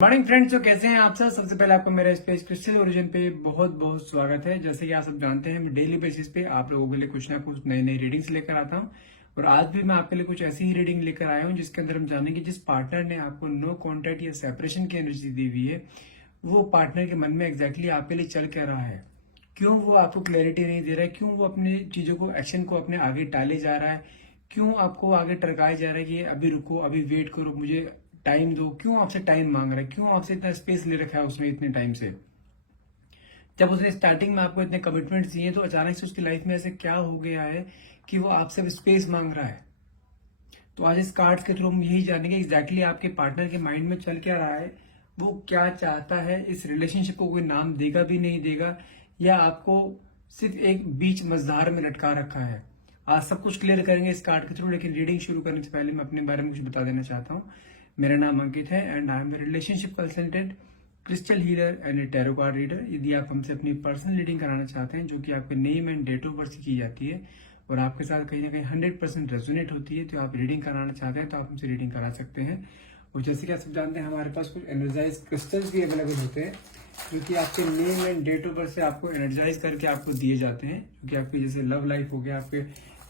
Morning friends, तो कैसे हैं आप सब। सबसे पहले आपको मेरे स्पेस क्रिस्टल ओरिजिन पे बहुत बहुत स्वागत है। जैसे कि आप सब जानते हैं, मैं डेली बेसिस पे आप लोगों के लिए कुछ ना कुछ नई नई रीडिंग्स लेकर आता हूं। और आज भी मैं आपके लिए कुछ ऐसी ही रीडिंग लेकर आया हूं जिसके अंदर हम जानेंगे जिस पार्टनर ने आपको नो कॉन्टेक्ट या सेपरेशन की एनर्जी दी हुई है, वो पार्टनर के मन में एग्जैक्टली आपके लिए चल क्या रहा है, क्यों वो आपको क्लैरिटी नहीं दे रहा है, क्यों वो अपनी चीजों को एक्शन को अपने आगे टाले जा रहा है, क्यों आपको आगे टरकाया जा रहा है कि अभी रुको, अभी वेट करो, मुझे टाइम दो, क्यों आपसे टाइम मांग रहा है, क्यों आपसे इतना स्पेस ले रखा है उसने इतने टाइम से। जब उसने स्टार्टिंग में आपको इतने कमिटमेंट दिए तो अचानक से उसकी लाइफ में ऐसे क्या हो गया है कि वो आपसे स्पेस मांग रहा है। तो आज इस कार्ड्स के थ्रू हम यही जानेंगे एग्जैक्टली आपके पार्टनर के माइंड में चल क्या रहा है, वो क्या चाहता है, इस रिलेशनशिप को कोई नाम देगा भी नहीं देगा, या आपको सिर्फ एक बीच मझधार में लटका रखा है। आज सब कुछ क्लियर करेंगे इस कार्ड के थ्रू। लेकिन रीडिंग शुरू करने से पहले मैं अपने बारे में कुछ बता देना चाहता हूँ। मेरा नाम अंकित है and I am relationship consultant, crystal healer and tarot card reader. यदि आप हमसे अपनी पर्सनल रीडिंग कराना चाहते हैं, जो कि आपके name and date of birth की जाती है और आपके साथ कहीं ना कहीं 100% रेजोनेट होती है, तो आप रीडिंग कराना चाहते हैं तो आप हमसे रीडिंग करा सकते हैं। और जैसे कि आप सब जानते हैं, हमारे पास कुछ एनर्जाइज क्रिस्टल्स भी अवेलेबल होते हैं जो कि आपके name and date of birth से आपको एनर्जाइज करके आपको दिए जाते हैं, जो कि आपकी जैसे लव लाइफ हो गया, आपके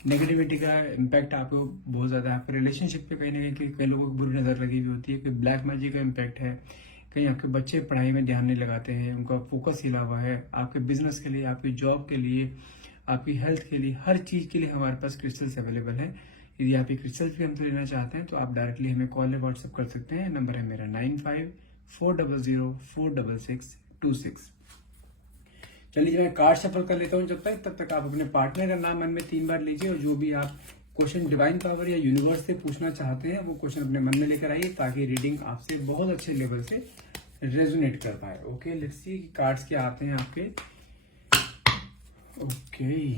नेगेटिविटी का इम्पैक्ट आपको बहुत ज्यादा है, आपके रिलेशनशिप पे कहीं ना कहीं कई लोगों को बुरी नजर लगी हुई होती है, कोई ब्लैक मैजिक का इम्पैक्ट है, कहीं आपके बच्चे पढ़ाई में ध्यान नहीं लगाते हैं, उनका फोकस हिला हुआ है, आपके बिजनेस के लिए, आपकी जॉब के लिए, आपकी हेल्थ के लिए, हर चीज के लिए हमारे पास क्रिस्टल्स अवेलेबल है। यदि आप ये क्रिस्टल्स भी हमसे लेना चाहते हैं तो आप डायरेक्टली हमें कॉल या व्हाट्सएप कर सकते हैं। नंबर है मेरा 9540046626। चलिए मैं कार्ड शफल कर लेता हूँ। तब तक आप अपने पार्टनर का नाम मन में 3 बार लीजिए और जो भी आप क्वेश्चन डिवाइन पावर या यूनिवर्स से पूछना चाहते हैं वो क्वेश्चन अपने मन में लेकर आइए, ताकि रीडिंग आपसे बहुत अच्छे लेवल से रेजोनेट कर पाए। ओके, लेट्स सी कार्ड्स क्या आते हैं आपके। ओके,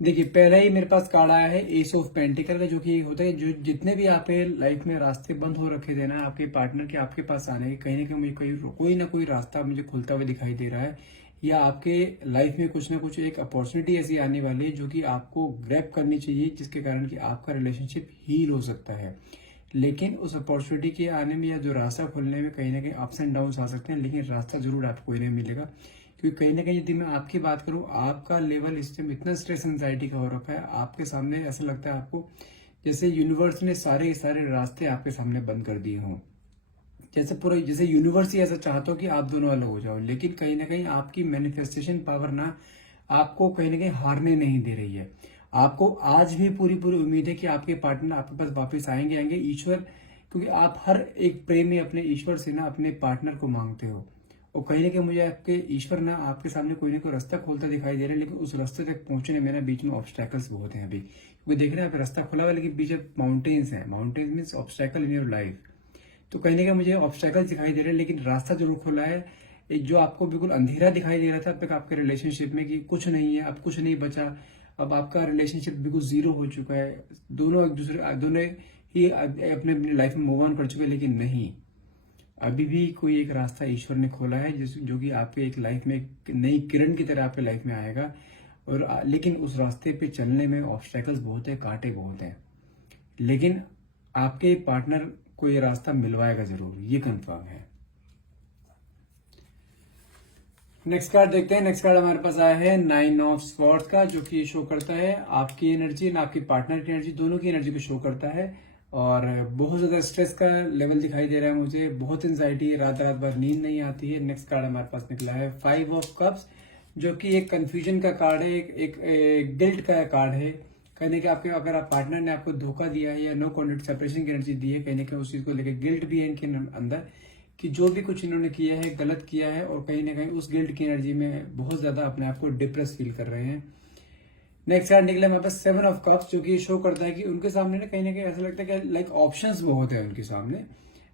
देखिए पहला ही मेरे पास कार्ड आया है एस ऑफ पेंटिकल का, जो कि होता है जो जितने भी आपके लाइफ में रास्ते बंद हो रखे थे ना आपके पार्टनर के आपके पास आने के, कहीं ना कहीं मुझे कोई ना कोई रास्ता मुझे खुलता हुआ दिखाई दे रहा है, या आपके लाइफ में कुछ ना कुछ एक अपॉर्चुनिटी ऐसी आने वाली है जो कि आपको ग्रैब करनी चाहिए, जिसके कारण कि आपका रिलेशनशिप हील हो सकता है। लेकिन उस अपॉर्चुनिटी के आने में या जो रास्ता खुलने में कहीं ना कहीं अप्स एंड डाउन आ सकते हैं, लेकिन रास्ता जरूर आपको कोई नहीं मिलेगा। क्योंकि कहीं ना कहीं यदि मैं आपकी बात करूं, आपका लेवल इस टाइम इतना स्ट्रेस एंजाइटी का हो रखा है, आपके सामने ऐसा लगता है आपको जैसे यूनिवर्स ने सारे सारे रास्ते आपके सामने बंद कर दिए हों, जैसे यूनिवर्स ही ऐसा चाहता हो कि आप दोनों अलग हो जाओ। लेकिन कहीं ना कहीं आपकी मैनिफेस्टेशन पावर ना आपको कहीं ना कहीं हारने नहीं दे रही है। आपको आज भी पूरी पूरी उम्मीद है कि आपके पार्टनर आपके पास वापस आएंगे आएंगे ईश्वर, क्योंकि आप हर एक प्रेम में अपने ईश्वर से ना अपने पार्टनर को मांगते हो। और कहीं ना कहीं मुझे आपके ईश्वर ना आपके सामने कोई ना कोई रास्ता खोलता दिखाई दे रहा है, लेकिन उस रास्ते तक पहुंचने में ना बीच में ऑब्स्टैकल्स बहुत हैं अभी। क्योंकि देख रहे हैं रास्ता खुला हुआ है, लेकिन बीच में माउंटेन्स हैं। Mountains means obstacle in your life. तो कहीं ना कहीं मुझे ऑब्स्टैकल्स दिखाई दे रहे हैं, लेकिन रास्ता जरूर खुला है। एक जो आपको बिल्कुल अंधेरा दिखाई दे रहा था अब तक आपके रिलेशनशिप में कि कुछ नहीं है, अब कुछ नहीं बचा, अब आपका रिलेशनशिप बिल्कुल जीरो हो चुका है, दोनों ही अपने अपनी लाइफ में मूव ऑन कर चुके हैं, लेकिन नहीं, अभी भी कोई एक रास्ता ईश्वर ने खोला है जो कि आपके एक लाइफ में एक नई किरण की तरह आपके लाइफ में आएगा। और लेकिन उस रास्ते पे चलने में ऑब्स्टैकल्स बहुत है, कांटे बहुत हैं, लेकिन आपके पार्टनर को ये रास्ता मिलवाएगा जरूर, ये कंफर्म है। नेक्स्ट कार्ड देखते हैं। नेक्स्ट कार्ड हमारे पास आया है 9 ऑफ स्वॉर्ड्स का, जो कि शो करता है आपकी एनर्जी ना आपकी पार्टनर की एनर्जी, दोनों की एनर्जी को शो करता है। और बहुत ज्यादा स्ट्रेस का लेवल दिखाई दे रहा है मुझे, बहुत एंजाइटी है, रात रात भर नींद नहीं आती है। नेक्स्ट कार्ड हमारे पास निकला है 5 ऑफ कप्स, जो कि एक कंफ्यूजन का कार्ड है, एक गिल्ट का कार्ड है। कहने के आपके अगर आप पार्टनर ने आपको धोखा दिया है या नो कॉन्टेक्ट सेपरेशन की एनर्जी दी है, कहने के उस चीज को लेकर गिल्ट भी है इनके अंदर कि जो भी कुछ इन्होंने किया है गलत किया है, और कहीं ना कहीं उस गिल्ट की एनर्जी में बहुत ज्यादा अपने आप को डिप्रेस फील कर रहे हैं। नेक्स्ट कार्ड निकला हमारे पास 7 ऑफ कप्स, जो कि शो करता है कि उनके सामने ना कहीं ना कहीं ऐसा लगता है कि लाइक ऑप्शंस बहुत है उनके सामने।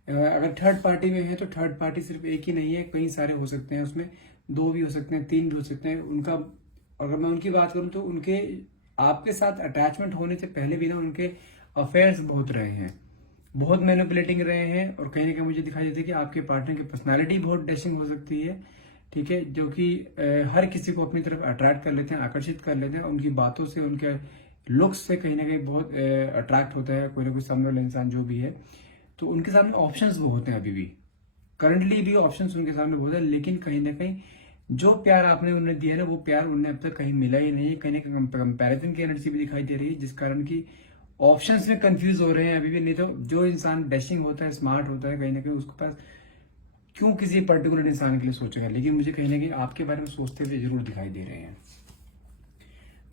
अगर थर्ड पार्टी में है तो थर्ड पार्टी सिर्फ एक ही नहीं है, कई सारे हो सकते हैं, उसमें 2 भी हो सकते हैं, 3 भी हो सकते हैं। उनका अगर मैं उनकी बात करूं तो उनके आपके साथ अटैचमेंट होने से पहले भी ना उनके अफेयर्स बहुत रहे हैं, बहुत मैनिपुलेटिंग रहे हैं। और कहीं ना कहीं मुझे दिखाई देता है कि आपके पार्टनर की पर्सनालिटी बहुत डैशिंग हो सकती है, ठीक है, जो कि हर किसी को अपनी तरफ अट्रैक्ट कर लेते हैं, आकर्षित कर लेते हैं। उनकी बातों से, उनके लुक्स से कहीं ना कहीं बहुत अट्रैक्ट होता है कोई ना कोई सामने वाला इंसान जो भी है। तो उनके सामने ऑप्शंस बहुत हैं अभी भी, करंटली भी ऑप्शंस उनके सामने बहुत है, लेकिन कहीं ना कहीं जो प्यार आपने उन्हें दिया ना वो प्यार उन्हें अब तक कहीं मिला ही नहीं है। कहीं ना कहीं कंपैरिजन की एनर्जी भी दिखाई दे रही है, जिस कारण की ऑप्शंस में कंफ्यूज हो रहे हैं अभी भी। नहीं तो जो इंसान डैशिंग होता है, स्मार्ट होता है, कहीं ना कहीं उसके पास क्यों किसी पर्टिकुलर इंसान के लिए सोचेगा, लेकिन मुझे कहीं ना कहीं आपके बारे में सोचते हुए जरूर दिखाई दे रहे हैं।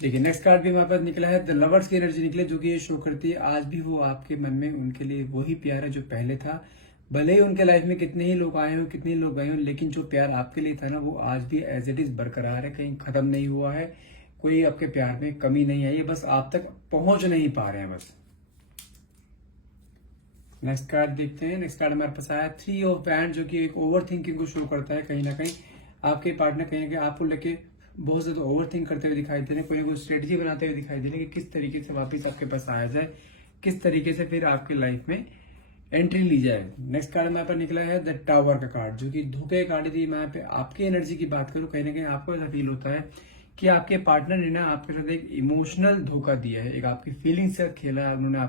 देखिए नेक्स्ट कार्ड भी हमारे पास निकला है, द लवर्स की एनर्जी निकले, जो कि ये शो करती है आज भी वो आपके मन में उनके लिए वही प्यार है जो पहले था। भले ही उनके लाइफ में कितने ही लोग आए हो, कितने ही लोग गए हो, लेकिन जो प्यार आपके लिए था ना वो आज भी एज इट इज बरकरार है, कहीं खत्म नहीं हुआ है, कोई आपके प्यार में कमी नहीं आई है, बस आप तक पहुंच नहीं पा रहे हैं बस। नेक्स्ट कार्ड देखते हैं। नेक्स्ट कार्ड हमारे पास आया थ्री ऑफ वैंड, जो कि एक ओवर थिंकिंग को शो करता है। कहीं ना कहीं आपके पार्टनर कहीं ना कहीं आपको लेके बहुत ज्यादा ओवर थिंक करते हुए दिखाई दे रहे हैं, कोई ना कोई स्ट्रेटेजी बनाते हुए दिखाई दे रहे हैं कि किस तरीके से वापस आपके पास आया जाए, किस तरीके से फिर आपके लाइफ में एंट्री ली जाए। नेक्स्ट कार्ड यहाँ पर निकला है द टावर का कार्ड, जो कि धोखे का कार्ड थी। मैं यहाँ पे आपकी एनर्जी की बात करूं, कहीं ना कहीं आपको ऐसा फील होता है कि आपके पार्टनर ने ना आपके साथ एक इमोशनल धोखा दिया है, एक आपकी फीलिंग से खेला है उन्होंने।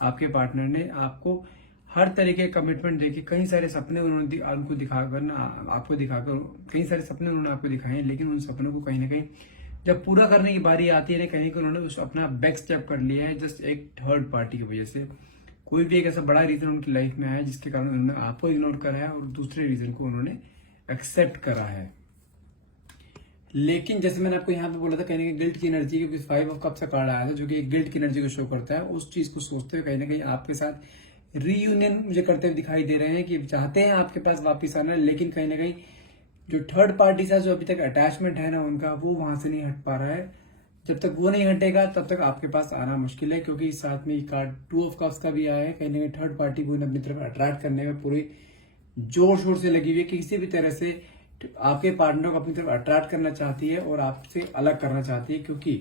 आपके पार्टनर ने आपको हर तरीके के कमिटमेंट देके कई सारे सपने उन्होंने उनको दिखाकर ना आपको दिखाकर कई सारे सपने उन्होंने आपको दिखाए हैं, लेकिन उन सपनों को कहीं ना कहीं जब पूरा करने की बारी आती है ना, कहीं उन्होंने उस अपना बैक स्टेप कर लिया है, जस्ट एक थर्ड पार्टी की वजह से। कोई भी एक ऐसा बड़ा रीजन उनकी लाइफ में आया जिसके कारण उन्होंने आपको इग्नोर करा है और दूसरे रीजन को उन्होंने एक्सेप्ट करा है। लेकिन जैसे मैंने आपको यहाँ पे बोला था, कहीं ना कहीं गिल्ट की एनर्जी, क्योंकि 5 ऑफ कप्स का कार्ड आया था जो कि एक गिल्ट की एनर्जी को शो करता है, उस चीज को सोचते हुए कहीं ना कहीं आपके साथ रीयूनियन मुझे करते हुए दिखाई दे रहे हैं कि चाहते हैं आपके पास वापिस आना, लेकिन कहीं ना कहीं जो थर्ड पार्टी से जो अभी तक अटैचमेंट है ना उनका, वो वहां से नहीं हट पा रहा है। जब तक वो नहीं हटेगा तब तक आपके पास आना मुश्किल है, क्योंकि साथ में कार्ड 2 ऑफ कप्स का भी आया है। कहीं ना कहीं थर्ड पार्टी को अपनी तरफ अट्रैक्ट करने में पूरी जोर शोर से लगी हुई है, किसी भी तरह से आपके पार्टनर को अपनी तरफ अट्रैक्ट करना चाहती है और आपसे अलग करना चाहती है, क्योंकि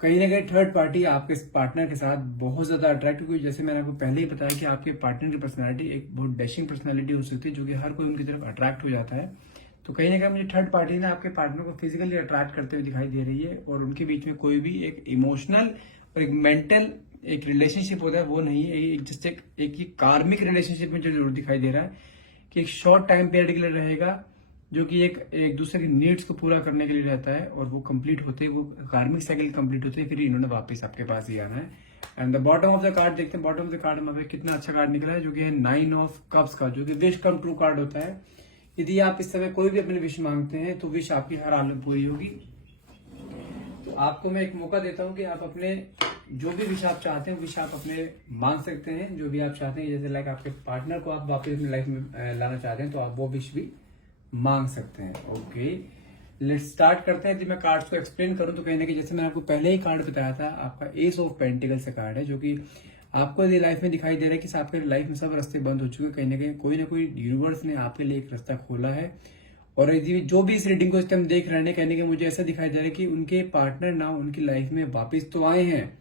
कहीं ना कहीं थर्ड पार्टी आपके पार्टनर के साथ बहुत ज्यादा अट्रैक्ट हुई। जैसे मैंने आपको पहले ही बताया कि आपके पार्टनर की पर्सनालिटी एक बहुत डैशिंग पर्सनालिटी हो सकती है, जो कि हर कोई उनकी तरफ अट्रैक्ट हो जाता है। तो कहीं ना कहीं मुझे थर्ड पार्टी ने आपके पार्टनर को फिजिकली अट्रैक्ट करते हुए दिखाई दे रही है, और उनके बीच में कोई भी एक इमोशनल और एक मेंटल एक रिलेशनशिप होता है वो नहीं है, एक जस्ट एक कार्मिक रिलेशनशिप में जो जरूर दिखाई दे रहा है कि एक शॉर्ट टाइम पीरियड के लिए रहेगा, जो कि एक दूसरे की नीड्स को पूरा करने के लिए रहता है, और वो कंप्लीट होते हैं, वो कार्मिक साइकिल कंप्लीट होते हैं, फिर इन्होंने वापस आपके पास ही आना है। And the bottom of the card देखते हैं। बॉटम ऑफ द कार्ड में कितना अच्छा कार्ड निकला है, जो कि है 9 ऑफ कप्स का, जो कि विश कम ट्रू कार्ड होता है। यदि आप इस समय कोई भी अपनी विश मांगते हैं तो विश आपकी हर हाल में पूरी होगी। तो आपको मैं एक मौका देता हूं कि आप अपने जो भी विश आप चाहते हैं, विश आप अपने मांग सकते हैं, जो भी आप चाहते हैं। जैसे लाइक आपके पार्टनर को आप वापस अपनी लाइफ में लाना चाहते हैं तो आप वो विश भी मांग सकते हैं। ओके, लेट्स स्टार्ट करते हैं। यदि मैं कार्ड्स को एक्सप्लेन करूं तो कहीं ना कहीं जैसे मैंने आपको पहले ही कार्ड बताया था, आपका एस ऑफ पेंटिकल्स का कार्ड है, जो कि आपको यदि लाइफ में दिखाई दे रहा है कि आपके लाइफ में सब रास्ते बंद हो चुके हैं, कहीं ना कोई यूनिवर्स ने आपके लिए एक रास्ता खोला है। और यदि जो भी इस रीडिंग को इस टाइम देख रहे हैं, कहने के मुझे ऐसा दिखाई दे रहा है कि उनके पार्टनर ना उनकी लाइफ में वापिस तो आए हैं,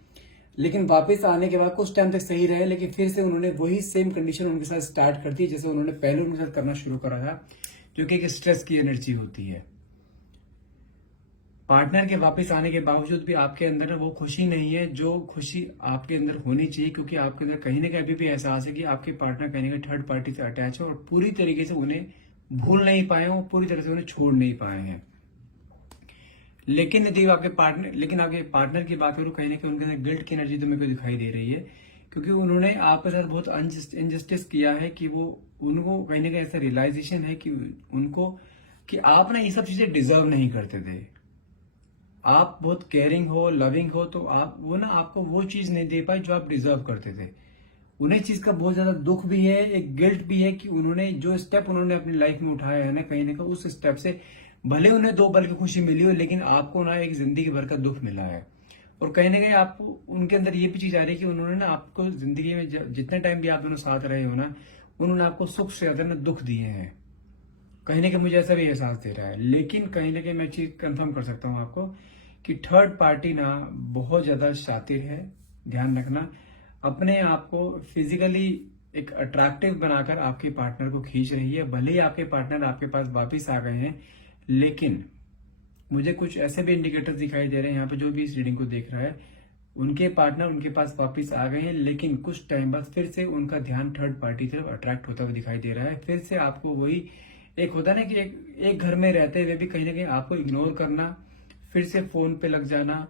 लेकिन वापस आने के बाद कुछ टाइम तक सही रहे, लेकिन फिर से उन्होंने वही सेम कंडीशन उनके साथ स्टार्ट कर दी जैसे उन्होंने पहले उनके साथ करना शुरू करा था, जो कि एक स्ट्रेस की एनर्जी होती है। पार्टनर के वापस आने के बावजूद भी आपके अंदर वो खुशी नहीं है जो खुशी आपके अंदर होनी चाहिए, क्योंकि आपके अंदर कहीं ना कहीं अभी भी एहसास है कि आपके पार्टनर कहीं ना कहीं थर्ड पार्टी से अटैच है और पूरी तरीके से उन्हें भूल नहीं पाए हैं, पूरी तरह से उन्हें छोड़ नहीं पाए हैं। लेकिन यदि आपके पार्टनर की बात करूं, कहीं ना कहीं उनके अंदर गिल्ट की एनर्जी तो मेरे को दिखाई दे रही है, क्योंकि उन्होंने आपके साथ बहुत इनजस्टिस किया है कि उनको कहीं ना कहीं ऐसा रियलाइजेशन है कि आप ना ये सब चीजें डिजर्व नहीं करते थे। आप बहुत केयरिंग हो, लविंग हो, तो आपको वो चीज नहीं दे पाए जो आप डिजर्व करते थे। उन्हें चीज का बहुत ज्यादा दुख भी है, एक गिल्ट भी है कि उन्होंने जो स्टेप उन्होंने अपनी लाइफ में उठाया है ना, कहीं ना कहीं उस स्टेप से भले उन्हें 2 पल की खुशी मिली हो, लेकिन आपको ना एक जिंदगी भर का दुख मिला है। और कहीं ना कहीं आपको उनके अंदर ये भी चीज आ रही है कि उन्होंने ना आपको जिंदगी में जितने टाइम भी आप दोनों साथ रहे हो ना, उन्होंने आपको सुख से ज्यादा ना दुख दिए हैं। कहीं ना कहीं मुझे ऐसा भी एहसास दे रहा है। लेकिन कहीं ना कहीं मैं चीज कंफर्म कर सकता हूँ आपको कि थर्ड पार्टी ना बहुत ज्यादा शातिर है। ध्यान रखना, अपने आप को फिजिकली एक अट्रैक्टिव बनाकर आपके पार्टनर को खींच रही है। भले ही आपके पार्टनर आपके पास वापिस आ गए हैं, लेकिन मुझे कुछ ऐसे भी इंडिकेटर्स दिखाई दे रहे हैं यहाँ पे, जो भी इस रीडिंग को देख रहा है, उनके पार्टनर उनके पास वापस आ गए हैं, लेकिन कुछ टाइम बाद फिर से उनका ध्यान थर्ड पार्टी की तरफ अट्रैक्ट होता हुआ दिखाई दे रहा है। फिर से आपको वही एक होता है ना कि एक घर में रहते हुए भी कहीं ना कहीं आपको इग्नोर करना, फिर से फोन पे लग जाना,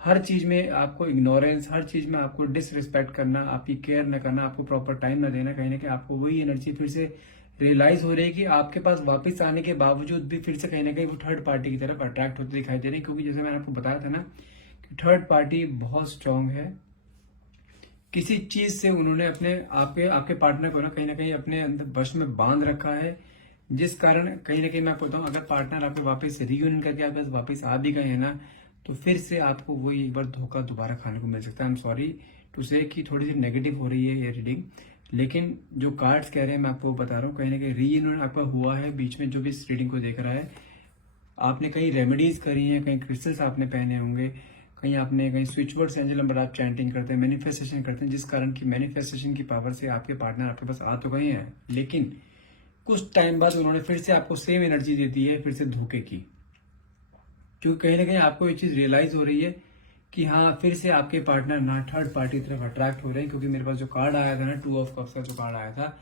हर चीज में आपको इग्नोरेंस, हर चीज में आपको डिसरिस्पेक्ट करना, आपकी केयर न करना, आपको प्रॉपर टाइम न देना, कहीं ना कहीं आपको वही एनर्जी फिर से रियलाइज हो रही है कि आपके पास वापस आने के बावजूद भी फिर से कहीं ना कहीं वो थर्ड पार्टी की तरफ अट्रैक्ट होते दिखाई दे रहे हैं। क्योंकि जैसे मैंने आपको बताया था ना कि थर्ड पार्टी बहुत स्ट्रांग है। किसी चीज से उन्होंने अपने आपके आपके पार्टनर को ना कहीं अपने अंदर वश में बांध रखा है, जिस कारण कहीं ना कहीं मैं आपको बताऊं, अगर पार्टनर आपके वापस रियूनियन करके आपके पास वापस आ भी गए हैं ना, तो फिर से आपको वही एक बार धोखा दोबारा खाने को मिल सकता है। आई एम सॉरी टू से कि थोड़ी सी नेगेटिव हो रही है ये रीडिंग, लेकिन जो कार्ड्स कह रहे हैं मैं आपको बता रहा हूँ, कहीं ना कहीं रीयूनियन आपका हुआ है बीच में। जो भी इस रीडिंग को देख रहा है, आपने कहीं रेमेडीज करी हैं, कहीं क्रिस्टल्स आपने पहने होंगे, कहीं आपने कहीं स्विच वर्ड्स एंजल नंबर आप चैंटिंग करते हैं, मैनिफेस्टेशन करते हैं, जिस कारण की मैनिफेस्टेशन की पावर से आपके पार्टनर आपके पास आ तो गए हैं, लेकिन कुछ टाइम बाद उन्होंने फिर से आपको सेम एनर्जी दे दी है, फिर से धोखे की। क्योंकि कहीं ना कहीं आपको ये चीज रियलाइज हो रही है कि हाँ, फिर से आपके पार्टनर ना थर्ड पार्टी की तरफ अट्रैक्ट हो रहे हैं। क्योंकि मेरे पास जो कार्ड आया था ना, 2 ऑफ कप्स का जो कार्ड आया था,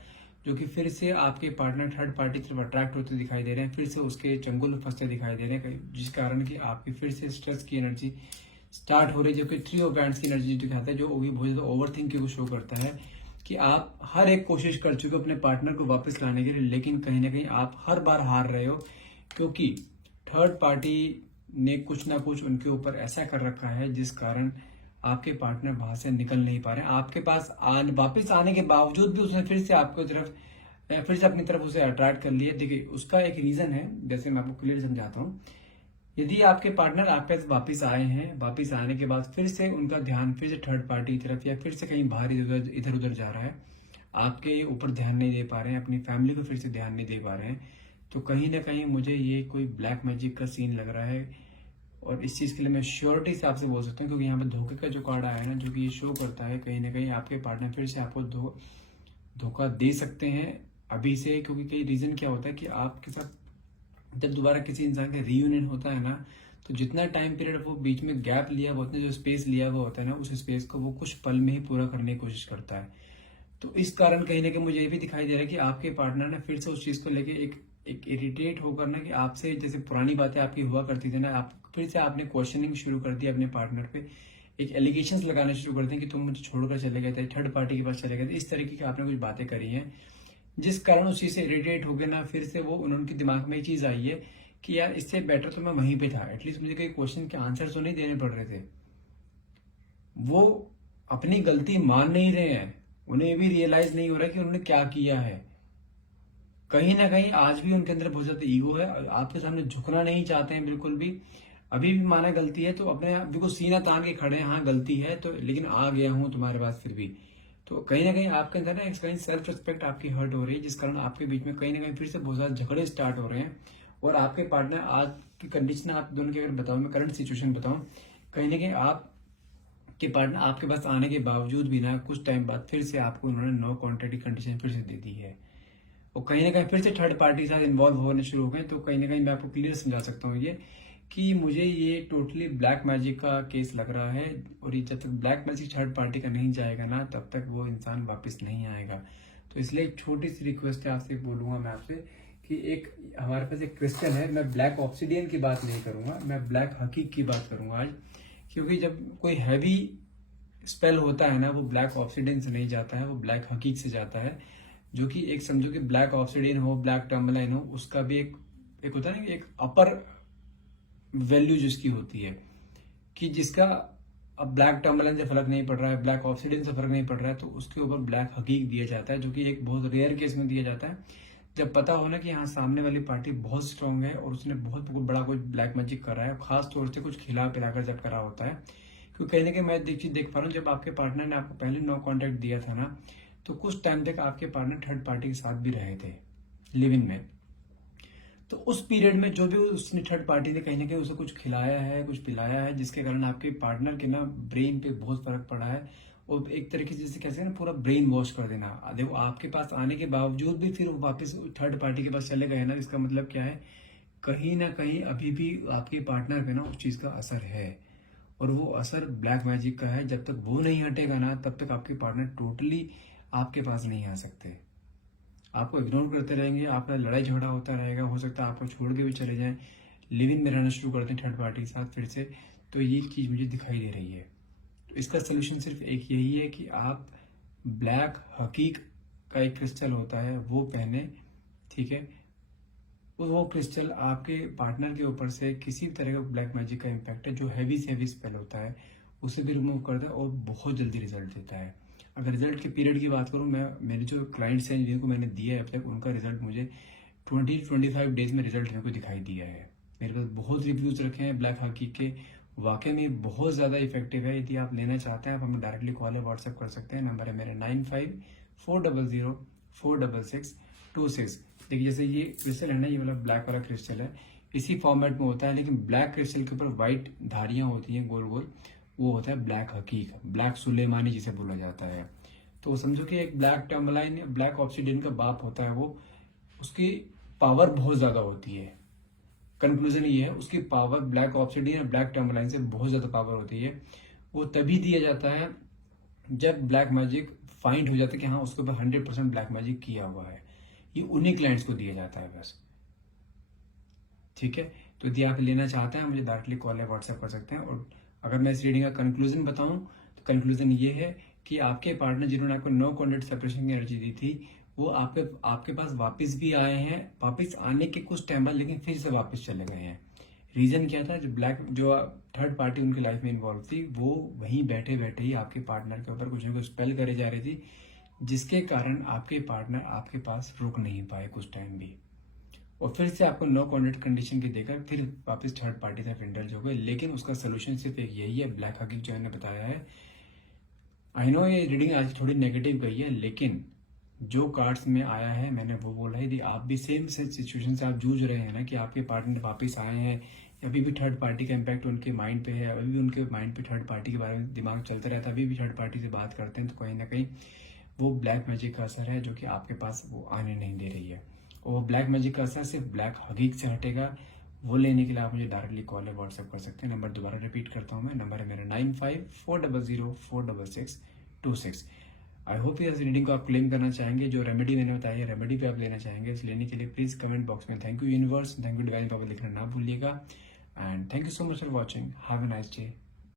जो कि फिर से आपके पार्टनर थर्ड पार्टी की तरफ अट्रैक्ट होते दिखाई दे रहे हैं, फिर से उसके चंगुल फंसते दिखाई दे रहे हैं, जिस कारण की आपकी फिर से स्ट्रेस की एनर्जी स्टार्ट हो रही है। जो कि 3 ऑफ बैंड्स की एनर्जी दिखाता है, जो भी बहुत ज्यादा ओवर थिंकिंग को शो करता है कि आप हर एक कोशिश कर चुके हो अपने पार्टनर को वापस लाने के लिए, लेकिन कहीं ना कहीं आप हर बार हार रहे हो। क्योंकि थर्ड पार्टी ने कुछ ना कुछ उनके ऊपर ऐसा कर रखा है, जिस कारण आपके पार्टनर वहां से निकल नहीं पा रहे। आपके पास वापस आने के बावजूद भी उसने फिर से आपकी तरफ फिर से अपनी तरफ उसे अट्रैक्ट कर लिया। देखिए उसका एक रीजन है, जैसे मैं आपको क्लियर समझाता हूँ। यदि आपके पार्टनर आपके पास वापस आए हैं, वापस आने के बाद फिर से उनका ध्यान फिर से थर्ड पार्टी की तरफ या फिर से कहीं बाहर इधर उधर जा रहा है, आपके ऊपर ध्यान नहीं दे पा रहे हैं, अपनी फैमिली को फिर से ध्यान नहीं दे पा रहे हैं, तो कहीं ना कहीं मुझे ये कोई ब्लैक मैजिक का सीन लग रहा है। और इस चीज के लिए मैं श्योरिटी से आपसे बोल सकता हूँ, क्योंकि यहाँ पे धोखे का जो कार्ड आया है ना, जो कि ये शो करता है कहीं ना कहीं आपके पार्टनर फिर से आपको धोखा दे सकते हैं अभी से। क्योंकि कई रीजन क्या होता है कि आपके साथ जब दोबारा किसी इंसान का रीयूनियन होता है ना, तो जितना टाइम पीरियड वो बीच में गैप लिया हुआ, उतना जो स्पेस लिया हुआ होता है ना, उस स्पेस को वो कुछ पल में ही पूरा करने की कोशिश करता है। तो इस कारण कहीं ना कहीं मुझे ये भी दिखाई दे रहा है कि आपके पार्टनर ने फिर से उस चीज को लेके एक इरिटेट होकर ना, कि आपसे जैसे पुरानी बातें आपकी हुआ करती थी ना, आप फिर से आपने क्वेश्चनिंग शुरू कर दी अपने पार्टनर पे, एक एलिगेशंस लगाने शुरू कर दिए कि तुम मुझे छोड़कर चले गए थे, थर्ड पार्टी के पास चले गए थे, इस तरीके की आपने कुछ बातें करी हैं, जिस कारण उस चीज से इरिटेट हो गए ना, फिर से वो उनके दिमाग में ये चीज आई है कि यार इससे बेटर तो मैं वहीं पे था, एटलीस्ट मुझे कोई क्वेश्चन के आंसर तो नहीं देने पड़ रहे थे। वो अपनी गलती मान नहीं रहे हैं, उन्हें भी रियलाइज नहीं हो रहा कि उन्होंने क्या किया है। कहीं ना कहीं आज भी उनके अंदर बहुत ज्यादा ईगो है, आपके सामने झुकना नहीं चाहते हैं बिल्कुल भी। अभी भी माना गलती है तो अपने आप बिल्कुल सीना तान के खड़े हैं, हाँ गलती है तो, लेकिन आ गया हूं तुम्हारे पास फिर भी। तो कहीं ना कहीं आपके अंदर ना एक सेल्फ रिस्पेक्ट आपकी हर्ट हो रही है, जिस कारण आपके बीच में कहीं ना कहीं फिर से बहुत ज्यादा झगड़े स्टार्ट हो रहे हैं। और आपके पार्टनर आज की कंडीशन आप दोनों की अगर बताऊं, मैं करंट सिचुएशन बताऊं, कहीं ना कहीं आप के पार्टनर आपके पास आने के बावजूद भी ना कुछ टाइम बाद फिर से आपको उन्होंने नो कॉन्टेक्ट की कंडीशन फिर से दे दी है, और कहीं ना कहीं फिर से थर्ड पार्टी के साथ इन्वॉल्व होने शुरू हो गए। तो कहीं ना कहीं मैं आपको क्लियर समझा सकता हूँ ये कि मुझे ये टोटली ब्लैक मैजिक का केस लग रहा है। और ये जब तक ब्लैक मैजिक थर्ड पार्टी का नहीं जाएगा ना, तब तक वो इंसान वापस नहीं आएगा। तो इसलिए एक छोटी सी रिक्वेस्ट है आपसे, बोलूंगा मैं आपसे कि एक हमारे पास एक क्रिस्टल है, मैं ब्लैक ऑब्सिडियन की बात नहीं करूंगा, मैं ब्लैक हकीक की बात करूंगा आज। क्योंकि जब कोई हैवी स्पेल होता है ना, वो ब्लैक ऑब्सिडियन से नहीं जाता है, वो ब्लैक हकीक से जाता है। जो कि एक समझो कि ब्लैक ऑब्सिडियन हो, ब्लैक टर्मलाइन हो, उसका भी एक होता है ना कि एक अपर वैल्यू जिसकी होती है, कि जिसका अब ब्लैक टर्मलाइन से फर्क नहीं पड़ रहा है, ब्लैक ऑब्सिडियन से फर्क नहीं पड़ रहा है, तो उसके ऊपर ब्लैक हकीक दिया जाता है, जो कि एक बहुत रेयर केस में दिया जाता है, जब पता हो ना कि हाँ सामने वाली पार्टी बहुत स्ट्रांग है और उसने बहुत बड़ा कुछ ब्लैक मैजिक करा है, खास तौर से कुछ खिला पिलाकर जब करा होता है। क्योंकि कहीं ना कहीं मैं देख पा रहा हूँ, जब आपके पार्टनर ने आपको पहले नो कॉन्टेक्ट दिया था ना, तो कुछ टाइम तक आपके पार्टनर थर्ड पार्टी के साथ भी रहे थे लिव इन में। तो उस पीरियड में जो भी उसने थर्ड पार्टी ने कहीं ना कहीं उसे कुछ खिलाया है, कुछ पिलाया है, जिसके कारण आपके पार्टनर के ना ब्रेन पे बहुत फर्क पड़ा है। और एक तरीके से जैसे कैसे ना पूरा ब्रेन वॉश कर देना। देखो आपके पास आने के बावजूद भी फिर वो वापस थर्ड पार्टी के पास चले गए ना, इसका मतलब क्या है, कहीं ना कहीं अभी भी आपके पार्टनर पे ना उस चीज का असर है। और वो असर ब्लैक मैजिक का है। जब तक वो नहीं हटेगा ना, तब तक आपके पार्टनर टोटली आपके पास नहीं आ सकते। आपको इग्नोर करते रहेंगे, आपका लड़ाई झगड़ा होता रहेगा, हो सकता है आपको छोड़ के भी चले जाएं, लिव इन में रहना शुरू कर दें थर्ड पार्टी के साथ फिर से। तो ये चीज़ मुझे दिखाई दे रही है। तो इसका सोल्यूशन सिर्फ एक यही है कि आप ब्लैक हकीक का एक क्रिस्टल होता है वो पहने, ठीक है। वो क्रिस्टल आपके पार्टनर के ऊपर से किसी भी तरह का ब्लैक मैजिक का इम्पैक्ट है जो हैवी से हैवी स्पेल होता है उसे भी रिमूव करता है और बहुत जल्दी रिजल्ट देता है। अगर रिजल्ट के पीरियड की बात करूँ, मैं मेरे जो क्लाइंट्स हैं जिनको मैंने दिया है अब तक, उनका रिजल्ट मुझे 20-25 डेज में रिजल्ट मेरे को दिखाई दिया है। मेरे पास बहुत रिव्यूज रखे हैं ब्लैक हकीक के, वाकई में बहुत ज़्यादा इफेक्टिव है। यदि आप लेना चाहते हैं आप हमें डायरेक्टली कॉल या व्हाट्सएप कर सकते हैं। नंबर है मेरे 9540046626। देखिए जैसे ये क्रिस्टल है ना, ये वाला ब्लैक वाला क्रिस्टल है, इसी फॉर्मेट में होता है, लेकिन ब्लैक क्रिस्टल के ऊपर व्हाइट धारियां होती हैं गोल गोल, वो होता है ब्लैक हकीक, ब्लैक सुलेमानी जिसे बोला जाता है। तो समझो कि एक ब्लैक टर्मलाइन ब्लैक ऑब्सिडियन का बाप होता है वो, उसकी पावर बहुत ज़्यादा होती है। कंक्लूजन ये है, उसकी पावर ब्लैक ऑब्सिडियन या ब्लैक टर्मलाइन से बहुत ज़्यादा पावर होती है। वो तभी दिया जाता है जब ब्लैक मैजिक फाइंड हो जाता है कि हाँ उसके ऊपर 100% ब्लैक मैजिक किया हुआ है। ये उन्हीं क्लाइंट्स को दिया जाता है बस, ठीक है। तो यदि आप लेना चाहते हैं मुझे डायरेक्टली कॉल या व्हाट्सएप कर सकते हैं। और अगर मैं इस रीडिंग का कंक्लूजन बताऊं तो कंक्लूजन ये है कि आपके पार्टनर जिन्होंने आपको नो कॉन्टेक्ट सेपरेशन की एनर्जी दी थी वो आपके पास वापस भी आए हैं, वापस आने के कुछ टाइम बाद, लेकिन फिर से वापस चले गए हैं। रीजन क्या था, जो थर्ड पार्टी उनकी लाइफ में इन्वॉल्व थी वो वहीं बैठे बैठे ही आपके पार्टनर के ऊपर कुछ ना कुछ स्पेल करे जा रही थी, जिसके कारण आपके पार्टनर आपके पास रुक नहीं पाए कुछ टाइम भी, और फिर से आपको नो कॉन्टेक्ट कंडीशन की देकर फिर वापस थर्ड पार्टी से इंडल्ज हो गए। लेकिन उसका सोल्यूशन सिर्फ एक यही है, ब्लैक हकीक जो मैंने बताया है। आई नो ये रीडिंग आज थोड़ी नेगेटिव गई है, लेकिन जो कार्ड्स में आया है मैंने वो बोला है। यदि आप भी सेम सिचुएशन से आप जूझ रहे हैं ना कि आपके पार्टनर वापस आए हैं, अभी भी थर्ड पार्टी का इम्पैक्ट उनके माइंड पे है, अभी भी उनके माइंड पे थर्ड पार्टी के बारे में दिमाग चलता रहता है, अभी भी थर्ड पार्टी से बात करते हैं, तो कहीं ना कहीं वो ब्लैक मैजिक का असर है जो कि आपके पास वो आने नहीं दे रही है। और वो ब्लैक मैजिक का असर सिर्फ ब्लैक हकीक से हटेगा। वो लेने के लिए आप मुझे डायरेक्टली कॉल या व्हाट्सएप कर सकते हैं। नंबर दोबारा रिपीट करता हूँ मैं, नंबर है मेरा 9540046626। आई होप इस रीडिंग को आप क्लेम करना चाहेंगे। जो रेमेडी मैंने बताई है रेमेडी पे आप लेना चाहेंगे, इस लेने के लिए प्लीज कमेंट बॉक्स में thank you universe, thank you divine power लिखना ना भूलिएगा। And thank you so much for watching, have a nice day.